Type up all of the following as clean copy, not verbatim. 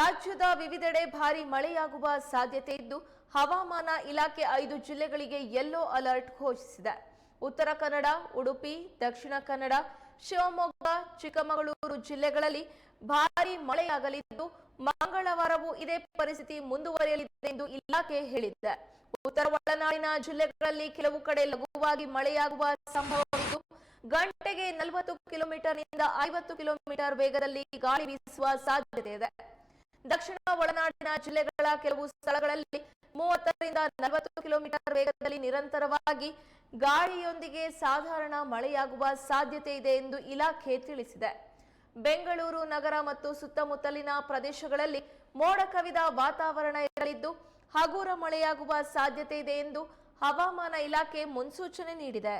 ರಾಜ್ಯದ ವಿವಿಧೆಡೆ ಭಾರೀ ಮಳೆಯಾಗುವ ಸಾಧ್ಯತೆ ಇದ್ದು ಹವಾಮಾನ ಇಲಾಖೆ 5 ಜಿಲ್ಲೆಗಳಿಗೆ ಯೆಲ್ಲೋ ಅಲರ್ಟ್ ಘೋಷಿಸಿದೆ. ಉತ್ತರ ಕನ್ನಡ, ಉಡುಪಿ, ದಕ್ಷಿಣ ಕನ್ನಡ, ಶಿವಮೊಗ್ಗ, ಚಿಕ್ಕಮಗಳೂರು ಜಿಲ್ಲೆಗಳಲ್ಲಿ ಭಾರೀ ಮಳೆಯಾಗಲಿದ್ದು ಮಂಗಳವಾರವೂ ಇದೇ ಪರಿಸ್ಥಿತಿ ಮುಂದುವರಿಯಲಿದೆ ಎಂದು ಇಲಾಖೆ ಹೇಳಿದೆ. ಉತ್ತರ ಒಳನಾಡಿನ ಜಿಲ್ಲೆಗಳಲ್ಲಿ ಕೆಲವು ಕಡೆ ಲಘುವಾಗಿ ಮಳೆಯಾಗುವ ಸಂಭವವಿದ್ದು ಗಂಟೆಗೆ 40 ಕಿಲೋಮೀಟರ್ನಿಂದ 50 ಕಿಲೋಮೀಟರ್ ವೇಗದಲ್ಲಿ ಗಾಳಿ ಬೀಸುವ ಸಾಧ್ಯತೆ ಇದೆ. ದಕ್ಷಿಣ ಒಳನಾಡಿನ ಜಿಲ್ಲೆಗಳ ಕೆಲವು ಸ್ಥಳಗಳಲ್ಲಿ 30ರಿಂದ 40 ಕಿಲೋಮೀಟರ್ ವೇಗದಲ್ಲಿ ನಿರಂತರವಾಗಿ ಗಾಳಿಯೊಂದಿಗೆ ಸಾಧಾರಣ ಮಳೆಯಾಗುವ ಸಾಧ್ಯತೆ ಇದೆ ಎಂದು ಇಲಾಖೆ ತಿಳಿಸಿದೆ. ಬೆಂಗಳೂರು ನಗರ ಮತ್ತು ಸುತ್ತಮುತ್ತಲಿನ ಪ್ರದೇಶಗಳಲ್ಲಿ ಮೋಡ ಕವಿದ ವಾತಾವರಣ ಇರಲಿದ್ದು ಹಗುರ ಮಳೆಯಾಗುವ ಸಾಧ್ಯತೆ ಇದೆ ಎಂದು ಹವಾಮಾನ ಇಲಾಖೆ ಮುನ್ಸೂಚನೆ ನೀಡಿದೆ.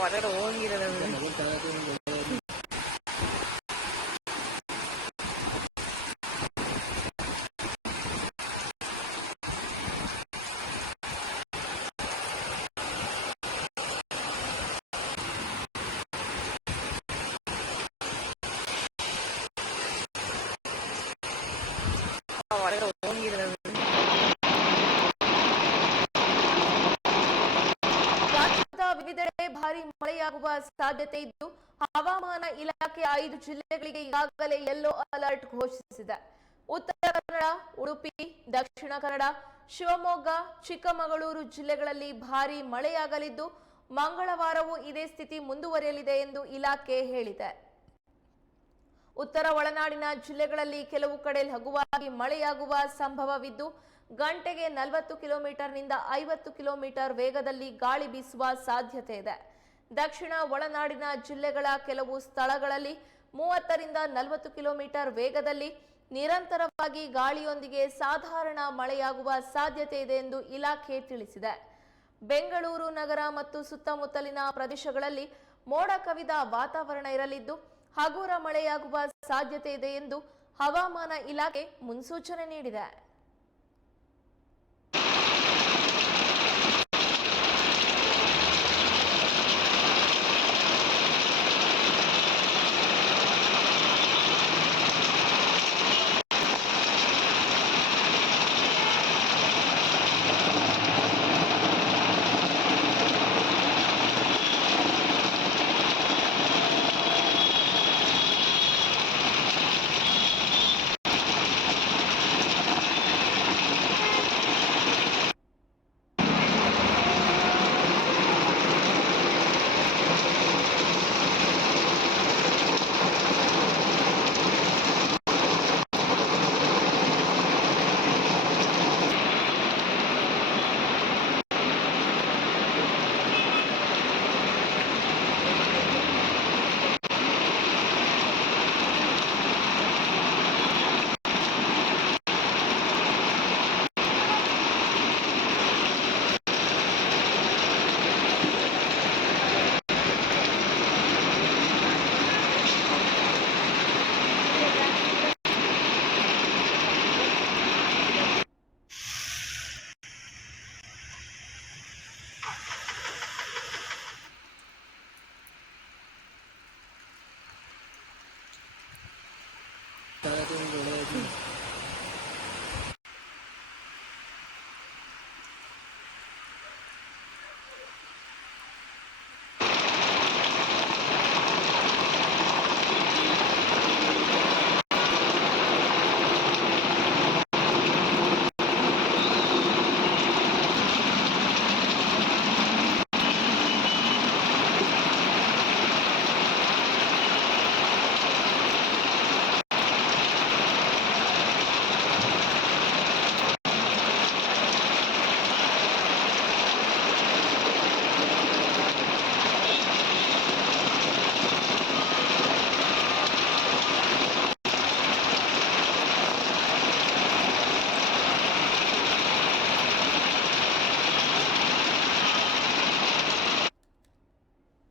ಹೊರಗಡೆ ಹೋಗಿರೋದು ಹೊರಗಡೆ ಹೋಗಿರೋದು ವಿವಿಧೆಡೆ ಭಾರೀ ಮಳೆಯಾಗುವ ಸಾಧ್ಯತೆ ಇದ್ದು ಹವಾಮಾನ ಇಲಾಖೆ 5 ಜಿಲ್ಲೆಗಳಿಗೆ ಈಗಾಗಲೇ ಯೆಲ್ಲೋ ಅಲರ್ಟ್ ಘೋಷಿಸಿದೆ. ಉತ್ತರ ಕನ್ನಡ, ಉಡುಪಿ, ದಕ್ಷಿಣ ಕನ್ನಡ, ಶಿವಮೊಗ್ಗ, ಚಿಕ್ಕಮಗಳೂರು ಜಿಲ್ಲೆಗಳಲ್ಲಿ ಭಾರೀ ಮಳೆಯಾಗಲಿದ್ದು ಮಂಗಳವಾರವೂ ಇದೇ ಸ್ಥಿತಿ ಮುಂದುವರಿಯಲಿದೆ ಎಂದು ಇಲಾಖೆ ಹೇಳಿದೆ. ಉತ್ತರ ಒಳನಾಡಿನ ಜಿಲ್ಲೆಗಳಲ್ಲಿ ಕೆಲವು ಕಡೆ ಲಘುವಾಗಿ ಮಳೆಯಾಗುವ ಸಂಭವವಿದ್ದು ಗಂಟೆಗೆ 40 ಕಿಲೋಮೀಟರ್ನಿಂದ 50 ಕಿಲೋಮೀಟರ್ ವೇಗದಲ್ಲಿ ಗಾಳಿ ಬೀಸುವ ಸಾಧ್ಯತೆ ಇದೆ. ದಕ್ಷಿಣ ಒಳನಾಡಿನ ಜಿಲ್ಲೆಗಳ ಕೆಲವು ಸ್ಥಳಗಳಲ್ಲಿ 30ರಿಂದ 40 ಕಿಲೋಮೀಟರ್ ವೇಗದಲ್ಲಿ ನಿರಂತರವಾಗಿ ಗಾಳಿಯೊಂದಿಗೆ ಸಾಧಾರಣ ಮಳೆಯಾಗುವ ಸಾಧ್ಯತೆ ಇದೆ ಎಂದು ಇಲಾಖೆ ತಿಳಿಸಿದೆ. ಬೆಂಗಳೂರು ನಗರ ಮತ್ತು ಸುತ್ತಮುತ್ತಲಿನ ಪ್ರದೇಶಗಳಲ್ಲಿ ಮೋಡ ಕವಿದ ವಾತಾವರಣ ಇರಲಿದ್ದು ಹಗುರ ಮಳೆಯಾಗುವ ಸಾಧ್ಯತೆ ಇದೆ ಎಂದು ಹವಾಮಾನ ಇಲಾಖೆ ಮುನ್ಸೂಚನೆ ನೀಡಿದೆ.